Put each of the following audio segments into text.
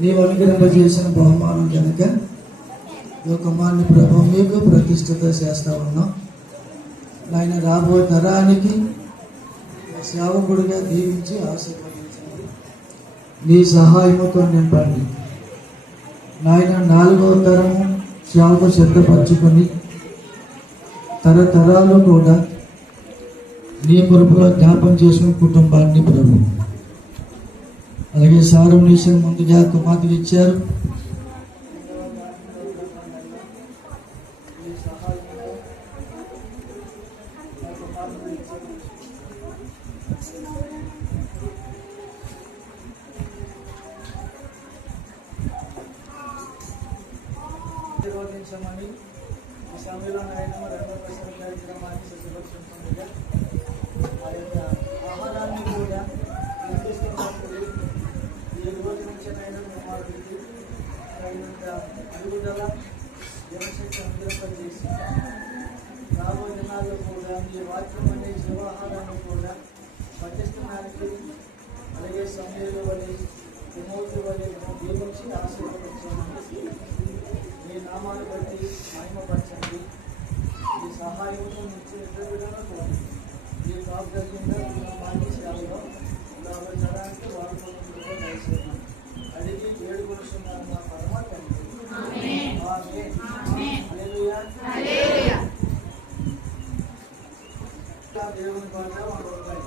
నీవు అనుగ్రహింపజేసిన బహుమానం కనుక ఈ కుమారుని ప్రభు మీకు ప్రతిష్ఠిత చేస్తా ఉన్నాం. ఆయన రాబోయే తరానికి సేవకుడిగా దీవించి ఆశీర్వదించండి. నీ సహాయముతో నింపండి నాయన. 4వ తరము సేవకు సిద్ధపరచుకొని తరతరాలు కూడా నీ కృపలో జ్ఞాపం చేసుకుని కుటుంబాన్ని ప్రభు. అలాగే సారం నేషన్ ముందుగా కుమార్తెలు ఇచ్చారు. నిర్వహించమని ఈ సమయంలో నాయన రెండవ కార్యక్రమాన్ని సజ్జపరుచుకుంటుండగా ఆ యొక్క ఆహారాన్ని కూడా నిర్దిష్టమైనప్పుడు ఈ రోజు నుంచి నైనా కుమారుడికి అడుగుదల జనశక్తి అనుగ్రహింపజేసి రాబోయే దినాల్లో కూడా ఈ వాక్యం అనే జీవాహారాన్ని కూడా పట్టిస్తున్నానికి అలాగే సమయంలో వల్ల విమోచన వల్ల దీవించి ఆశీర్వదించమని మీ నామాన్ని బట్టి మహిమపరచండి. ఈ సహాయంతో నుంచి ఎదురుగా ఈ ప్రాప్తంగా నామాన్ని సేవలో లాభపడడానికి వాడుకోవడంలో దయచేయండి. అడిగి వేడుకొనుచున్నాను నా పరమ తండ్రి. హల్లెలూయా. దేవుని పాట ఉంటాయి.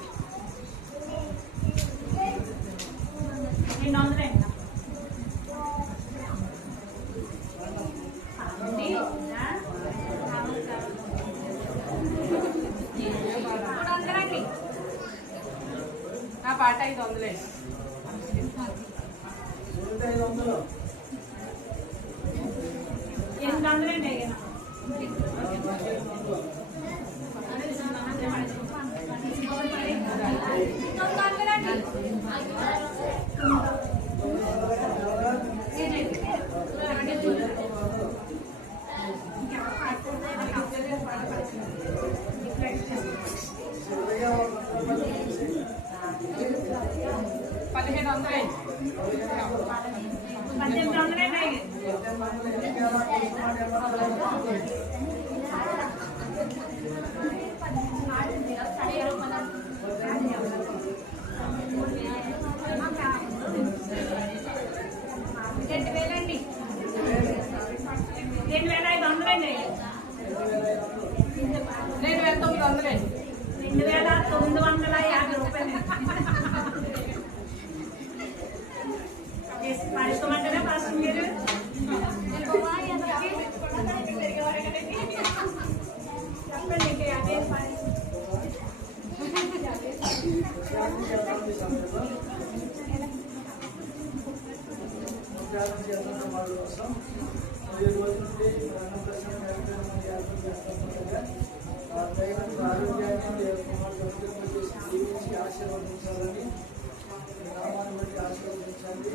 ఆ పాట 500 ఆశీర్వదించాలని నామాన్ని బట్టి ఆశీర్వదించండి.